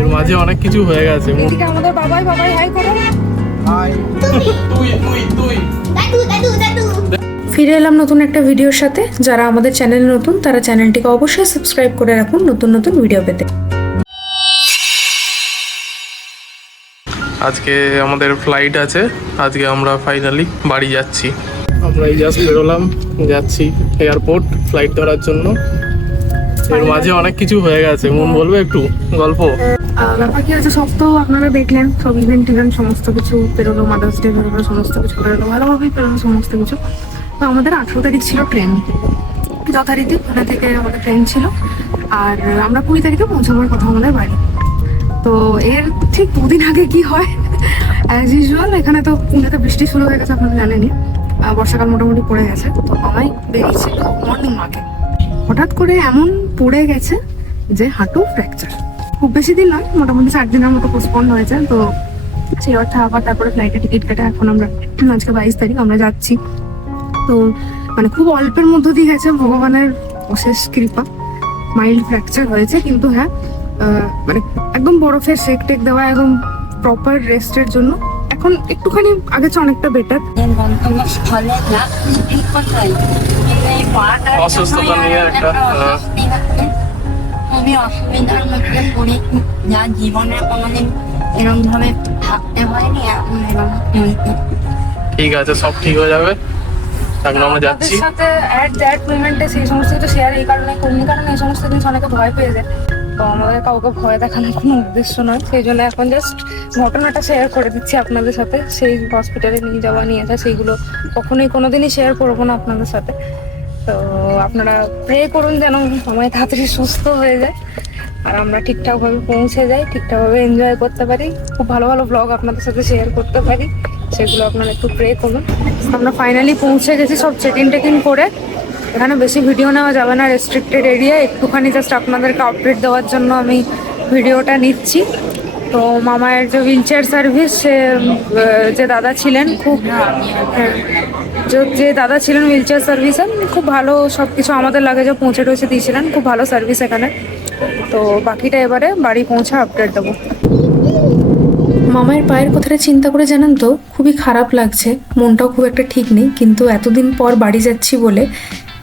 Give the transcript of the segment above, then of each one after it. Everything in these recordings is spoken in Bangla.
এর মাঝে অনেক কিছু হয়ে গেছে। এদিকে আমাদের বাবাই হাই করো। ফিরে এলাম নতুন একটা ভিডিওর সাথে। যারা আমাদের চ্যানেলে নতুন তারা চ্যানেলটিকে অবশ্যই সাবস্ক্রাইব করে রাখুন নতুন নতুন ভিডিও পেতে। আজকে আমাদের ফ্লাইট আছে, আজকে আমরা ফাইনালি বাড়ি যাচ্ছি। আমরা এই জাস্ট বেরোলাম, যাচ্ছি এয়ারপোর্ট ফ্লাইট ধরার জন্য। এর মাঝে অনেক কিছু হয়ে গেছে, মন বলবে একটু গল্প। ব্যাপার কি হচ্ছে, সব তো আপনারা দেখলেন, সব ইভেন্ট সমস্ত কিছু পেরোলো, মাদার্স ডে বেরোলো, সমস্ত কিছু বেরোলো, ভালোভাবেই পেরোলো সমস্ত কিছু। তো আমাদের 18 তারিখ ছিল ট্রেন, যথারীতি ওখানে থেকে আমাদের ট্রেন ছিল। আর আমরা 20 তারিখে পৌঁছাবার কথা আমাদের বাড়ি। তো এর ঠিক 2 দিন আগে কি হয়, অ্যাজ ইউজুয়াল এখানে তো পুনেতে বৃষ্টি শুরু হয়ে গেছে, আপনারা জানেনই। বর্ষাকাল মোটামুটি পড়ে গেছে। তো আমায় বেরিয়েছিল মর্নিং ওয়াকে, হঠাৎ করে এমন পড়ে গেছে যে হাঁটু ফ্র্যাকচার। খুব বেশি দিন নয়, মোটামুটি 4 দিনের মতো পোস্টপন্ড হয়েছে। তো সেই অর্থে আবার তারপরে ফ্লাইটে টিকিট কেটে এখন আমরা আজকে 22 তারিখ আমরা যাচ্ছি। তো মানে খুব অল্পের মধ্য দিয়ে গেছে, ভগবানের অশেষ কৃপা। মাইল্ড ফ্র্যাকচার হয়েছে, কিন্তু হ্যাঁ মানে একদম বরফের সেক টেক দেওয়া, একদম প্রপার রেস্টের জন্য এখন একটুখানি আগের চেয়ে অনেকটা বেটার। অসুস্থতা নিয়ে একটা খুবই অসুবিধার মধ্যে পড়ে, যা জীবনে কোনোদিন এরকম ভাবে থাকতে হয়নি, এখন এরকম হয়েছে। ঠিক আছে, সব ঠিক হয়ে যাবে। এখন আমরা যাচ্ছি। আপনাদের সাথে অ্যাট দ্যাট মোমেন্টে সেই সমস্ত কিছু শেয়ার এই কারণে করিনি, কারণ এই সমস্ত জিনিস অনেকে ভয় পেয়ে যায়। তো আমাদের কাউকে ভয় দেখানোর কোনো উদ্দেশ্য নয়, সেই জন্য এখন জাস্ট ঘটনাটা শেয়ার করে দিচ্ছি আপনাদের সাথে। সেই হসপিটালে নিয়ে যাওয়া নিয়ে আসা সেইগুলো কখনোই কোনোদিনই শেয়ার করবো না আপনাদের সাথে। তো আপনারা প্রে করুন যেন সময় তাড়াতাড়ি সুস্থ হয়ে যায় আর আমরা ঠিকঠাকভাবে পৌঁছে যাই, ঠিকঠাকভাবে এনজয় করতে পারি, খুব ভালো ভালো ব্লগ আপনাদের সাথে শেয়ার করতে পারি। সেগুলো আপনারা একটু প্রে করুন। আমরা ফাইনালি পৌঁছে গেছি, সব চেক ইন করে। এখানে বেশি ভিডিও নেওয়া যাবে না, রেস্ট্রিক্টেড এরিয়া। একটুখানি জাস্ট আপনাদেরকে আপডেট দেওয়ার জন্য আমি ভিডিওটা নিচ্ছি। তো মামায়ের যে হুইল চেয়ার সার্ভিস, সে যে দাদা ছিলেন খুব যে দাদা ছিলেন হুইল চেয়ার সার্ভিসে, খুব ভালো সব কিছু আমাদের লাগেজে পৌঁছে টৌঁছে দিয়েছিলেন। খুব ভালো সার্ভিস এখানে। তো বাকিটা এবারে বাড়ি পৌঁছে আপডেট দেবো। মামায়ের পায়ের কথাটা চিন্তা করে জানেন তো খুবই খারাপ লাগছে, মনটাও খুব একটা ঠিক নেই। কিন্তু এতদিন পর বাড়ি যাচ্ছি বলে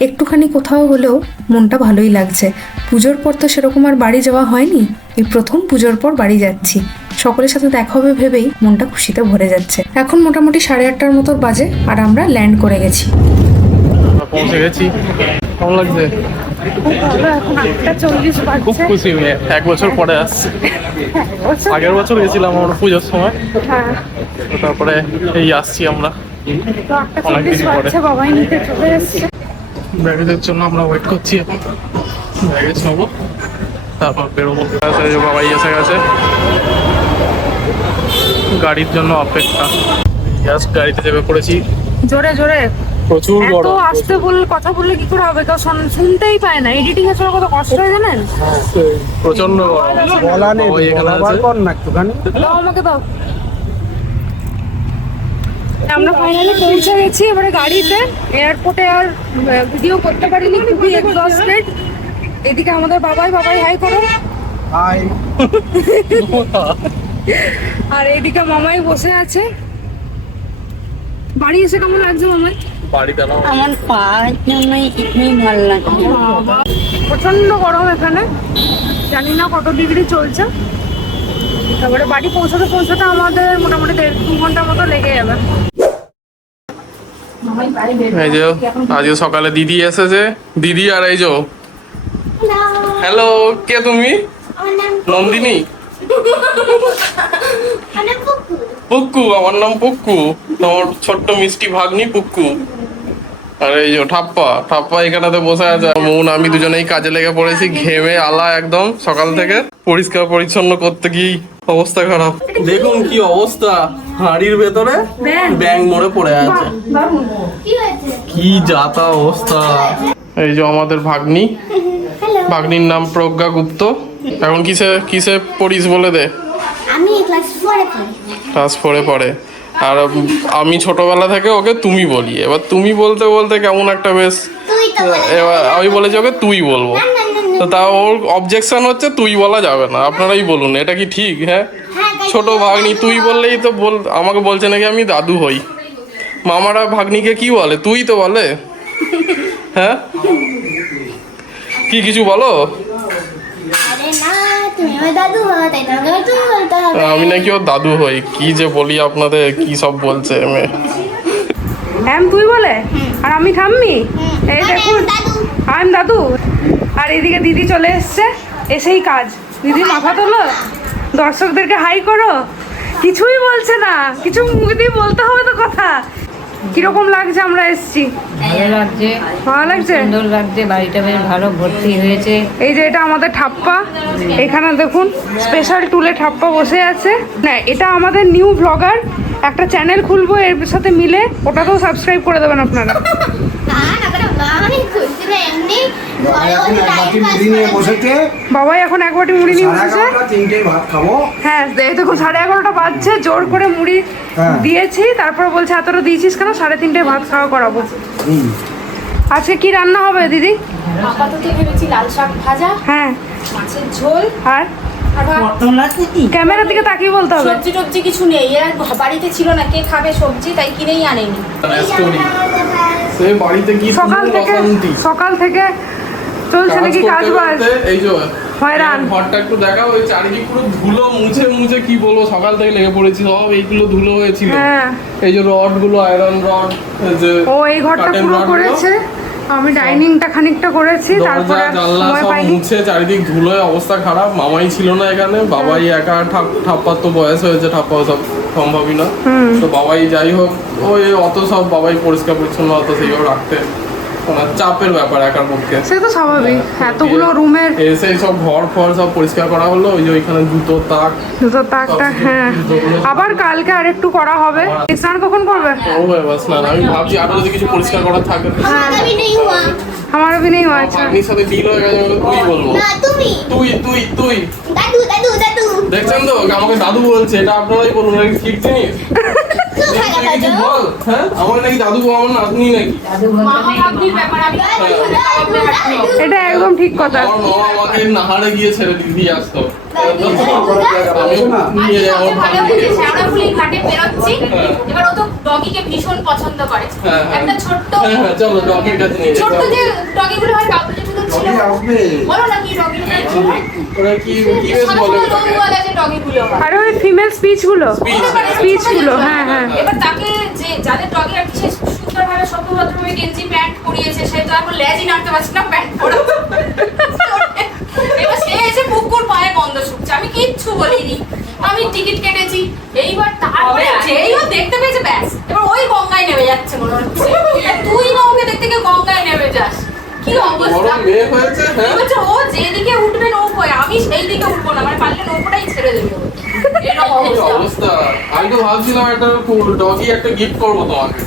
একটুখানি কোথাও হলেও মনটা ভালোই লাগছে। পুজোর পর তো সেরকম আর বাড়ি যাওয়া হয়নি, এই প্রথম পুজোর পর বাড়ি যাচ্ছি। সকলের সাথে দেখা হবে ভেবেই মনটা খুশিতে ভরে যাচ্ছে। এখন মোটামুটি 8:30টার মতো বাজে আর আমরা ল্যান্ড করে গেছি। পৌঁছে গেছি, কেমন লাগছে? এখন 8:40 খুব খুশি মেয়ে, 1 বছর পরে আসছে। আগের বছর গেছিলাম আমরা পুজোর সময়, হ্যাঁ। তারপরে এই আসছি আমরা তো 8:40 বাজছে, বাবাই নিতে চলে এসছে। ব্যাগেজের জন্য আমরা ওয়েট করছি, এখন ব্যাগেজ নেবো তারপর বেরোবো। বাবাই এসে গেছে, গাড়ির জন্য অপেক্ষা। জাস্ট গাড়িতে চেপে পড়েছি। জোরে জোরে, প্রচুর এত গরম, আস্তে বলে কথা বললে কি করে হবে, কেউ শুনতেই পায় না। এডিটিং এর সময় কত কষ্ট হয় জানেন। প্রচন্ড গরম। ওই এখানে আছে, দাও আমাকে দাও। আমরা ফাইনালি পৌঁছে গেছি এবারে গাড়িতে। এয়ারপোর্টে আর ভিডিও করতে পারিনি, খুবই এক্সস্টেড। এদিকে আমাদের বাবাই হাই করো। হাই। আর এইদিকে মামাই বসে আছে। বাড়ি এসে কেমন লাগছে মামাই? বাড়িতে না, আমার পায়ের জন্যই এখানেই ভালো লাগে। প্রচন্ড গরম এখানে, জানি না কত ডিগ্রি চলছে। তারপরে বাড়ি পৌঁছতে আমাদের মোটামুটি 1.5-2 ঘন্টার মতো লেগে যাবে। এই যে আজকে সকালে দিদি এসেছে, দিদি আর এই যে হ্যালো, কে তুমি? নন্দিনী? পুক্কু, আমার নাম পুক্কু, তোমার ছোট্ট মিষ্টি ভাগ্নি পুক্কু। আর এই যে ঠাপ্পা এখানেতে বসে আছে। মন আমি দুজনেই কাজে লেগে পড়েছি, ঘেমে আলা একদম সকাল থেকে। পরিষ্কার পরিচ্ছন্ন করতে গিয়ে অবস্থা খারাপ। দেখুন কি অবস্থা, হাঁড়ির ভেতরে ব্যাং মরে পড়ে আছে। কি যাতা অবস্থা। এই যে আমাদের ভাগ্নির নাম প্রজ্ঞা গুপ্ত। এখন কিসে পড়িস বলে দে। আমি ক্লাস 4 পড়ে। আর আমি ছোটবেলা থেকে ওকে তুমি বলি। এবার তুমি বলতে বলতে কেমন একটা বেশ, এবার আমি বলেছি ওকে তুই বলবো। তো তা ওর অবজেকশন হচ্ছে তুই বলা যাবে না, আপনারাই বলুন এটা কি ঠিক? হ্যাঁ, ছোট ভাগ্নি তুই বললেই তো আমাকে বলছে নাকি আমি দাদু হই। মামারা ভাগ্নিকে কি বলে? তুই তো বলে। হ্যাঁ, কি কিছু বলো? আরে না, তুমি আমার দাদু হও, তাই তোমাকে তুমি বলতে হবে। আমি নাকি ওর দাদু হই, কি যে বলি আপনাদের, কি সব বলছে মেয়ে। তুই বলে আর আমি ঠাম্মি। এই দেখুন আমি দাদু, আর এদিকে দিদি চলে এসছে, এসেই কাজ। দিদি মাথা তোলো, দর্শকদেরকে হাই করো। কিছুই বলছে না, কিছু মুখ দিয়ে বলতে হবে তো কথা। কিরকম লাগছে আমরা এসছি? ভালো লাগছে, ভালো লাগছে, সুন্দর লাগছে, বাড়িটা বেশ ভালো ভর্তি হয়েছে। এই যে এটা আমাদের ঠাপ্পা, এখানে দেখুন স্পেশাল টুলে ঠাপ্পা বসে আছে। না, এটা আমাদের নিউ ব্লগার, একটা চ্যানেল খুলবো এর সাথে মিলে, ওটাতেও সাবস্ক্রাইব করে দেবেন আপনারা। আমি খুঁজছি না, এমনি বাবাই এখন এক বাটি মুড়ি নিয়ে বসেছে। বাবাই এখন এক বাটি মুড়ি নিয়ে সাড়ে বসেছে। 11টা 3টে ভাত খাবো। হ্যাঁ, এই দেখুন 11:30 বাজছে, জোর করে মুড়ি হ্যাঁ। দিয়েছি, তারপর বলছে এতটা দিয়েছিস কেন, 3:30 ভাত খাওয়া করাবো। হুম। আজকে কি রান্না হবে দিদি? আপাতত ভেবেছি লাল শাক ভাজা, হ্যাঁ, মাছের ঝোল আর আর ভাত। পটল আছে কি? ক্যামেরার দিকে তাকিয়ে বলতে হবে। সবজি টবজি কিছু নেই, এরা বাড়িতে ছিল না, কে খাবে সবজি, তাই কিনেই আনেনি। সে বাড়িতে কি সকাল থেকে চলছে নাকি কাজ বাজ? এই যে হয়রান। ঘরটা একটু দেখাও, ওই চারিদিক পুরো ধুলো মুছে মুছে, কি বলবো, সকাল থেকে লেগে পড়েছি, সব এইগুলো ধুলো হয়েছিল। হ্যাঁ, এই যে রড গুলো, আয়রন রড, যে ও এই ঘরটা কার্টেন পুরো রড গুলো, করেছে, আমি ডাইনিংটা খানিকটা করেছি, দরজা তারপরে জানলা সময় সব পাইনি। মুছে, চারিদিক ধুলোয় অবস্থা খারাপ। মামাই ছিল না এখানে, বাবাই একা, ঠাপ্পার তো বয়স হয়েছে, ঠাপ্পা সব সম্ভবই না। তো বাবাই যাই হোক, ওই অত সব বাবাই পরিষ্কার পরিচ্ছন্ন অত সেইভাবে রাখতে ওনার চাপের ব্যাপার একার পক্ষে। সে তো স্বাভাবিক, এতগুলো রুমের এসে সব ঘর ফর সব পরিষ্কার করা হলো। ওই যে ওইখানে জুতো তাক, দুটো তাকটা, হ্যাঁ, আবার কালকে আরেকটু করা হবে। স্নান কখন করবে? ও বাবা স্নান, আমি ভাবছি আরো যদি কিছু পরিষ্কার করার থাকে। আমি নেই হুয়া। আমার भी नहीं हुआ। अच्छा, আপনির সাথে ডিল হয়ে গেছে, আমি তুই বলবো। না তুমি তুই তুই তুই দাদু দাদু দাদু দেখছেন তো, আমাকে দাদু বলছে, এটা আপনারাই বলুন, এটা কি ঠিক জিনিস? তুই ভালো তুই কিছু দাদু বল। হ্যাঁ, আমার নাকি দাদু, আমার নাতনি নাকি? মামা ভাগ্নির ব্যাপার, আমি এটা একদম ঠিক কথা। আমার মামা আমাকে নাহারে গিয়ে ছেড়ে দিয়ে আসতো। আমি না। নিয়ে যাই আমার ভালো ভাগ্নিকে। বুঝেছে, আমরা ফুলি ঘাটে বেরোচ্ছি, এবার ও তো ডগিকে ভীষণ পছন্দ করে। হ্যাঁ, হ্যাঁ। একটা ছোট্ট হ্যাঁ হ্যাঁ, চলো ডগির কাছে নিয়ে যাই। ছোট্ট যে ডগিগুলো হয় কাপড়ের মতো ছিল, ডগি আসবে। বলো না কি ডগি ছিল, ওরা কি কি বেশ সাদা বলে? সাদা লোমওয়ালা যে ডগিগুলো হয়। আর ওই ফিমেল স্পিচগুলো, স্পিচগুলো, হ্যাঁ হ্যাঁ। এবার তাকে যে যাদের ডগি আর কি সে সুন্দরভাবে সভ্যভদ্রভাবে গেঞ্জি প্যান্ট পরিয়েছে, সে তো এখন লেজই নাড়তে পারছে না প্যান্ট পরে। এবার সে এসে কুকুর পায়ে বন্ধ শুকছে, আমি কিচ্ছু বলিনি, আমি টিকিট কেটেছি। এইবার তারপরে যেই ও দেখতে পেয়েছে ব্যাস, এবার ওই গঙ্গায় নেমে যাচ্ছে মনে হচ্ছে। আর তুই না ওকে দেখতে গিয়ে গঙ্গায় নেমে যাস, কি বড় অবস্থা। মেয়ে হয়েছে। হ্যাঁ, বলছে ও যেদিকে উঠবে নৌকোয়, আমি সেই দিকে উঠবো না, মানে পারলে নৌকোটাই ছেড়ে দেবে। এরকম কি অবস্থা। অবস্থা। আমি তো ভাবছিলাম একটা ডগি একটা গিফট করবো তোমাকে।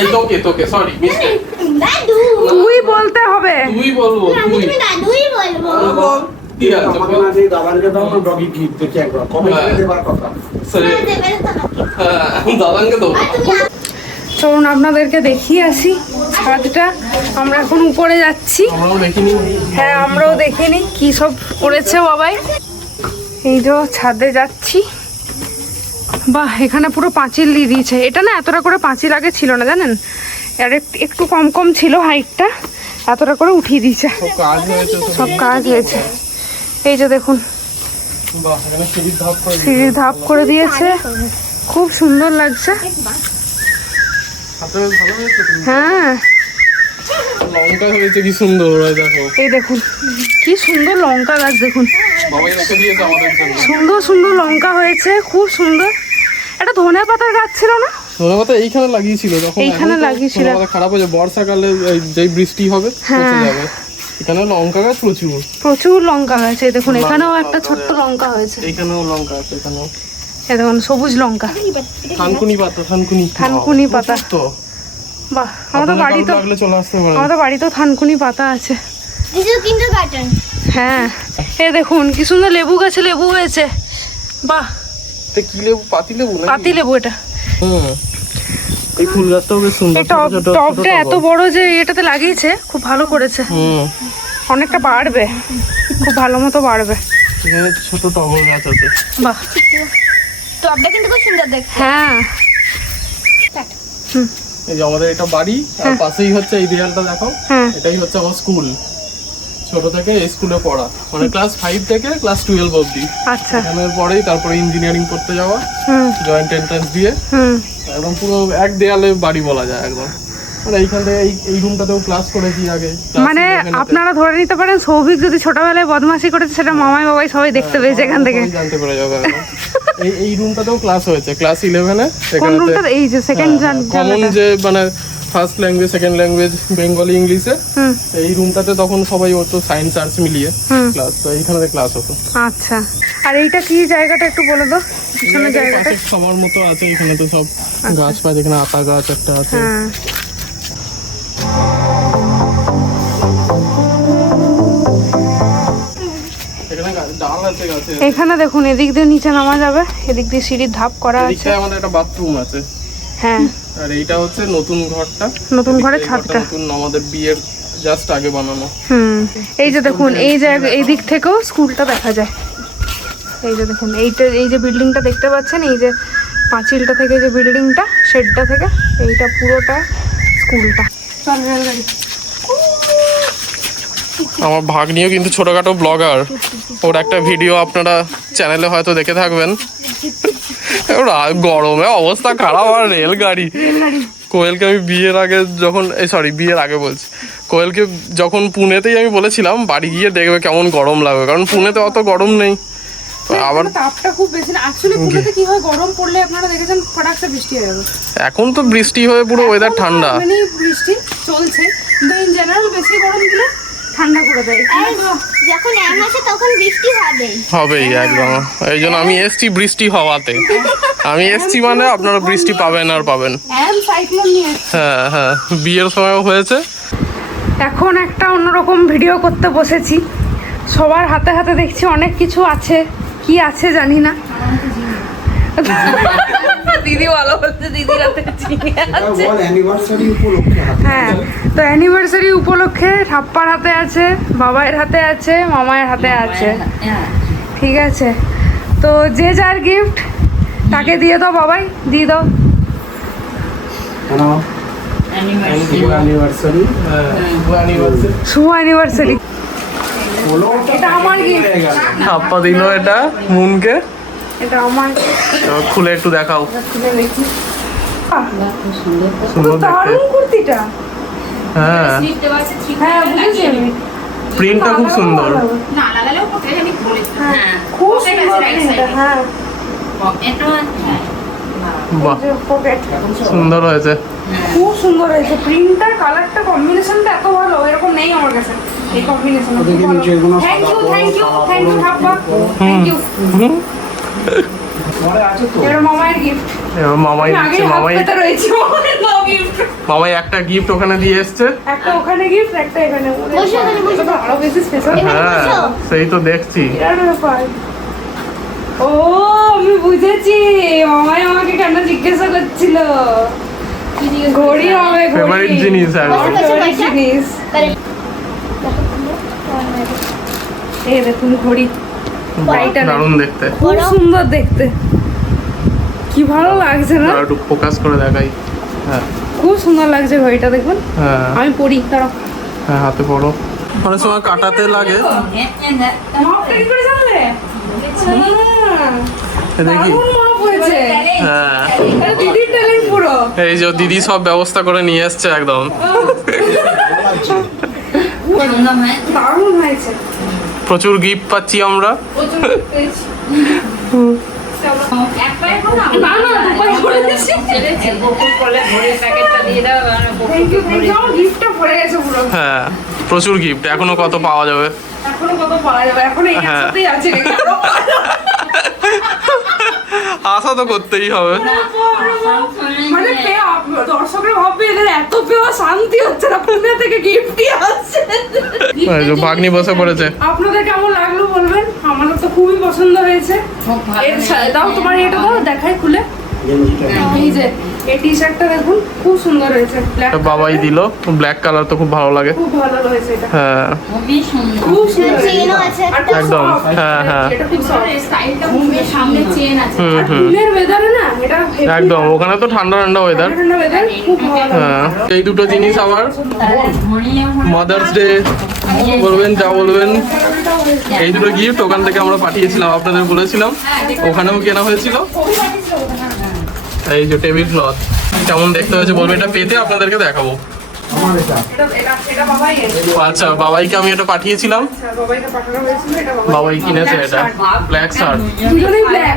এই তোকে তোকে সরি মিস্টেক। দাদু তুই বলতে হবে। তুই বলবো, আমি তুই তুমি দাদুই বলবো। বল। কি আছে আমাকে বল। না দিয়ে দাদানকে দাও না, ডগি গিফট দেখি একবার কবে হ্যাঁ। থেকে দেবার কথা। সরি। না দেবে না তোমাকে। হ্যাঁ, দাদানকে দেবো। আর তুমি চলুন আপনাদেরকে দেখিয়ে আসি ছাদটা। আমরা এখন উপরে যাচ্ছি। আমরাও দেখিনি। হ্যাঁ, আমরাও দেখিনি কি সব করেছে বাবাই। এই যে ছাদে যাচ্ছি। বাহ, এখানে পুরো পাঁচিল দিয়ে দিয়েছে। এটা না এতটা করে পাঁচিল আগে ছিল না জানেন, আর একটু কম কম ছিল হাইটটা, এতটা করে উঠিয়ে দিয়েছে। সব কাজ হয়েছে তো। সব কাজ হয়েছে। এই যে দেখুন বাহ, এখানে সিঁড়ির ধাপ করে সিঁড়ির ধাপ করে দিয়েছে, খুব সুন্দর লাগছে। হাতে ভালো হয়েছে তো। হ্যাঁ, লঙ্কা হয়েছে কি সুন্দর, ওই দেখো। এই দেখুন কি সুন্দর লঙ্কা গাছ, দেখুন বাবাই রেখে দিয়েছে আমাদের জন্য। সুন্দর সুন্দর লঙ্কা হয়েছে, খুব সুন্দর। একটা ধনে পাতার গাছ ছিল না? ধনেপাতা এইখানে লাগিয়েছিল, যখন এইখানে এখন তো লাগিয়েছিল। ধনেপাতা খারাপ হয়ে যায়, বর্ষাকালে যেই বৃষ্টি হবে পচে যাবে। এখানে লঙ্কা গাছ প্রচুর। প্রচুর লঙ্কা গাছ। এই দেখুন এখানেও একটা ছোট্ট লঙ্কা হয়েছে। এইখানেও লঙ্কা আছে, এখানেও এই দেখুন সবুজ লঙ্কা, থানকুনি পাতা, থানকুনি পাতা। তো বাহ, আমাদের বাড়ি তো, লাগলে চলে আসতে পারে। আমাদের বাড়িতেও থানকুনি পাতা আছে। This is kindergarten. হ্যাঁ, এই দেখুন কি সুন্দর লেবু গাছে লেবু হয়েছে। বাহ, এটা কি লেবু? পাতি লেবু নাকি? পাতি লেবু এটা। হুম, এই ফুল গাছটাও বেশ সুন্দর। এই টবটা এত বড় যে এটাতে লাগিয়েছে, খুব ভালো করেছে। হুম, অনেকটা বাড়বে, খুব ভালো মতো বাড়বে। এখানে ছোট টগর গাছ আছে। বাহ, তো আপনি কিন্তু খুব সুন্দর দেখতে। হ্যাঁ এই যে আমাদের এটা বাড়ি, আর পাশেই হচ্ছে এই দেয়ালটা দেখো, হ্যাঁ এটাই হচ্ছে আমার স্কুল। ছোট থেকে এই স্কুলে পড়া, মানে ক্লাস 5 থেকে ক্লাস 12 অবধি। আচ্ছা, এখানের পরেই তারপরে ইঞ্জিনিয়ারিং করতে যাওয়া, হুম জয়েন্ট এন্ট্রান্স দিয়ে হুম। একদম পুরো এক দেয়ালে বাড়ি বলা যায় একদম। মানে এইখান থেকে এই রুমটাতেও ক্লাস করেছি আগে। মানে আপনারা ধরে নিতে পারেন সৌভিক যদি ছোটবেলায় বদমাশি করেছে সেটা মামাই বাবাই সবাই দেখতে পেয়েছে এখান থেকে। জানতে পেরে যাবে একদম। এই রুমটাতেও ক্লাস হয়েছে ক্লাস 11-এ। কোন রুমটা? এই যে সেকেন্ড কমন যে মানে first language, second language Bengali, ইংলিশে। হুম এই রুমটাতে তখন সবাই হতো সায়েন্স আর্টস মিলিয়ে হুম। ক্লাস, তো এইখানে ক্লাস হতো। আচ্ছা, আর এইটা কি জায়গাটা একটু বলে দাও, পিছনের জায়গাটা। পাশে সবার মতো আছে, এখানে তো সব গাছ পাছ, এখানে আতা গাছ একটা আছে। হ্যাঁ এখানে ডাল আছে গাছে। এখানে দেখুন, এদিক দিয়ে নিচে নামা যাবে, এদিক দিয়ে সিঁড়ির ধাপ করা আছে। এদিকটায় আমাদের একটা বাথরুম আছে। হ্যাঁ, আর এইটা হচ্ছে নতুন ঘরটা, নতুন ঘরের এই ঘরটা ছাদটা। নতুন আমাদের বিয়ের জাস্ট আগে বানানো। হুম, এই যে দেখুন, এই জায়গা, এই দিক থেকেও স্কুলটা দেখা যায়। এই যে দেখুন, এই যে বিল্ডিংটা দেখতে পাচ্ছেন, এই যে পাঁচিলটা থেকে যে বিল্ডিংটা, শেডটা থেকে এইটা পুরোটা স্কুলটা। চল রেলগাড়ি। আমার ভাগ্নিও কিন্তু ছোটখাটো ব্লগার, ওর একটা ভিডিও আপনারা চ্যানেলে হয়তো দেখে থাকবেন। ওরা গরমে অবস্থা খারাপ, আর রেলগাড়ি। কোয়েলকে আমি বিয়ের আগে যখন, বিয়ের আগে বলছি, কোয়েলকে যখন পুনেতেই আমি বলেছিলাম বাড়ি গিয়ে দেখবে কেমন গরম লাগবে, কারণ পুনেতে অত গরম নেই। আবার তাপটা খুব বেশি না অ্যাকচুয়ালি। পুরোতে কি হয়, গরম পড়লে আপনারা দেখেছেন ফটাকটা বৃষ্টি হয়ে যাবে। এখন তো বৃষ্টি হয়ে পুরো ওয়েদার ঠান্ডা। মানে বৃষ্টি চলছে, কিন্তু ইন জেনারেল বেশি গরম দিলে ঠান্ডা করে দেয়। যখন এম আসে তখন বৃষ্টি হবেই একদম। এই জন্য আমি এসছি বৃষ্টি হওয়াতে। আমি এসছি মানে আপনারা বৃষ্টি পাবেন আর পাবেন। সাইক্লোন নিয়ে হ্যাঁ হ্যাঁ, বিয়ের সময়ও হয়েছে। এখন একটা অন্যরকম ভিডিও করতে বসেছি। সবার হাতে হাতে দেখছি অনেক কিছু আছে, কি আছে জানি না। দিদি ভালো বলছে, দিদির হাতে চিনি আছে। অ্যানিভার্সারি উপলক্ষে হাতে হ্যাঁ, তো অ্যানিভার্সারি উপলক্ষে ঠাপ্পার হাতে আছে, বাবাইয়ের হাতে আছে, মামায়ের হাতে আছে। ঠিক আছে, তো যে যার গিফট তাকে দিয়ে দাও, বাবাই দিয়ে দাও। কেন অ্যানিভার্সারি শুভ অ্যানিভার্সারি। এটা আমার গিফট, আপা দিল এটা মুনকে। এটা আমার। খুলে একটু দেখাও। খুলে দেখি। সুন্দর দেখতে। দারুণ কুর্তিটা। হ্যাঁ, হ্যাঁ বুঝেছি আমি। প্রিন্টটা খুব সুন্দর। না লাগালেও কোথায় জানি পড়ে। হ্যাঁ, খুব সুন্দর প্রিন্টটা। হ্যাঁ, বাহ, পকেট সুন্দর হয়েছে। খুব সুন্দর হয়েছে। প্রিন্টটার কালারটা কম্বিনেশনটা এত ভালো, এরকম নেই আমার কাছে এই কম্বিনেশন। ওদেরকে নিচেরগুলো থ্যাংক ইউ, সাদা থ্যাংক ইউ, করো, থ্যাংক ইউ সাদা ঠাপ্পা, থ্যাংক ইউ। পরে আছে তো এর মামায়ের গিফট। এবার মামাই আগে দিচ্ছে। হাত মামাই পেতে রয়েছে, মামায়ের নাও গিফট। মামাই একটা গিফট ওখানে দিয়ে এসছে। একটা ওখানে গিফট, একটা এখানে। বসো, এখানে বসো। এটা তো আরো বেশি স্পেশাল। হ্যাঁ, সেই তো দেখছি। বিরাট ব্যাপার। ও আমি বুঝেছি, মামাই আমাকে কেন জিজ্ঞাসা করছিল। ঘড়ি হবে, ঘড়ি। ফেভারিট জিনিস আর আমার favorite জিনিস। এই দেখুন ঘড়ি, লাইটার। দারুণ দেখতে। খুব সুন্দর দেখতে, কি ভালো লাগছে না? আর একটু ফোকাস করে দেখাই। হ্যাঁ খুব সুন্দর লাগছে ঘড়িটা, দেখুন। হ্যাঁ আমি পরি, দাঁড়াও। হ্যাঁ, হাতে পড়ো। অনেক সময় কাটাতে লাগে। মাপ ঠিক করে জানলে? দেখি। দারুণ মাপ হয়েছে। হ্যাঁ, আরে দিদির ট্যালেন্ট পুরো। এই যে দিদি সব ব্যবস্থা করে নিয়ে এসছে একদম। দারুণ হয়েছে। প্রচুর গিফট পাচ্ছি আমরা। না না, দুপাই করে দিচ্ছি। গোকুল করলে ঘড়ির প্যাকেটটা দিয়ে দাও। Thank you, thank you. আমার গিফটটা ভরে গেছে পুরো। হ্যাঁ, প্রচুর গিফট। এখনো কত পাওয়া যাবে। এখনো কত পাওয়া যাবে, এখন এই হ্যাঁ। একসাথেই আছে নাকি? আরো পাওয়া যাবে। আশা তো করতেই হবে। মানে দর্শকরা ভাববে এদের এত পেওয়া শান্তি হচ্ছে না, পুনে থেকে গিফটই আসছে। এই যে ভাগ্নি বসে পড়েছে। আপনাদের কেমন লাগলো বলবেন, আমার তো খুবই পছন্দ হয়েছে। খুব ভালো দাও তোমার এটা দাও, দেখাই খুলে। জিনিসটা এই যে এই টি শার্টটা দেখুন খুব সুন্দর হয়েছে, ব্ল্যাক এটা বাবাই দিল, ব্ল্যাক কালার তো খুব ভালো লাগে। খুব ভালো হয়েছে এটা, হ্যাঁ খুবই সুন্দর। খুব সুন্দর চেনও আছে আর খুব একদম, soft, হ্যাঁ, হ্যাঁ। এটা খুব soft। স্টাইলটা ঘুমের সামনে চেন আছে। হুম হুম দিনের ওয়েদারে না এটা heavy একদম, ওখানে তো ঠান্ডা ঠান্ডা ওয়েদার। ঠান্ডা weather, খুব ভালো লাগে। হ্যাঁ, এই দুটো জিনিস আবার ঘড়িও মাদার্স ডে বলবেন যা বলবেন, এই দুটো গিফট ওখান থেকে আমরা পাঠিয়েছিলাম, আপনাদের বলেছিলাম, ওখানেও কেনা হয়েছিল। এই যে টেবিল ক্লথ কেমন দেখতে হয়েছে বলবেন, এটা পেতে আপনাদেরকে দেখাবো। আমার এটা এটা বাবাই এনেছে। আচ্ছা, বাবাইকে আমি এটা পাঠিয়েছিলাম, আচ্ছা, বাবাইকে পাঠানো হয়েছিল, এটা বাবাই কিনেছে এটা ব্ল্যাক শার্ট। দুজনেই ব্ল্যাক।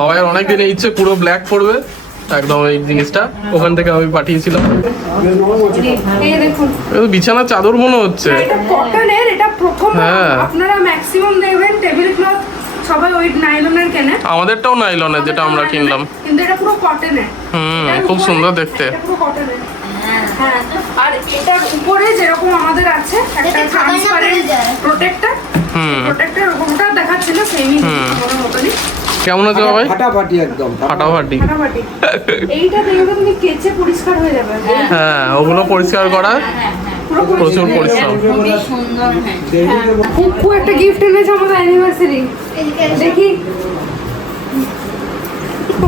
বাবাইয়ের অনেক দিনের ইচ্ছে পুরো ব্ল্যাক পরবে, একদম এই জিনিসটা ওখান থেকে আমি পাঠিয়েছিলাম। বেশ নরম আছে তো। এই দেখুন, এটা তো বিছানার চাদর মনে হচ্ছে। এটা কটনের, এটা প্রথম হ্যাঁ। আপনারা ম্যাক্সিমাম দেখবেন টেবিল ক্লথ সবাই ওই নাইলনের কেনে, আমাদেরটাও নাইলনের যেটা আমরা কিনলাম। কিন্তু এটা পুরো কটনের। খুব সুন্দর দেখতে। এটা পুরো কটনের। হ্যাঁ, আর এটার উপরে যেরকম আমাদের আছে একটা এতে ছাতা না পড়ে ট্রান্সপারেন্ট যায়। প্রোটেক্টর, হুম প্রোটেক্টর ওটা দেখাচ্ছিল সেমই আমার মতনই কেমন আছে বাবাই? ফাটাফাটি একদম ফাটাফাটি। ফাটাফাটি। এইটা দেখবে তুমি কেচে পরিষ্কার হয়ে যাবে, হ্যাঁ, ওগুলো পরিষ্কার করা পুরো প্রচুর পরিশ্রম। খুবই সুন্দর হয়েছে। দেরিতে খুব একটা গিফট এনেছে আমাদের অ্যানিভার্সারি, দেখি।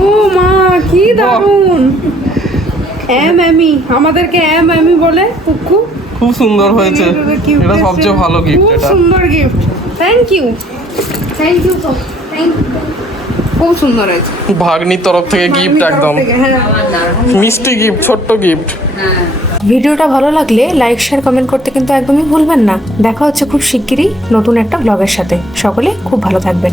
ও মা, কি দারুন! ম্যামি আমাদেরকে ম্যামি বলে কুকু। খুব সুন্দর হয়েছে, এটা সবচেয়ে ভালো গিফট। খুব এটা সুন্দর gift, thank you, thank you, thank you, খুব সুন্দর হয়েছে। ভাগ্নির তরফ থেকে গিফট, একদম হ্যাঁ। মিষ্টি গিফট, ছোট্ট গিফট। ভিডিওটা ভালো লাগলে লাইক শেয়ার কমেন্ট করতে কিন্তু একদমই ভুলবেন না। দেখা হচ্ছে খুব শিগগিরই নতুন একটা ব্লগের সাথে। সকলে খুব ভালো থাকবেন।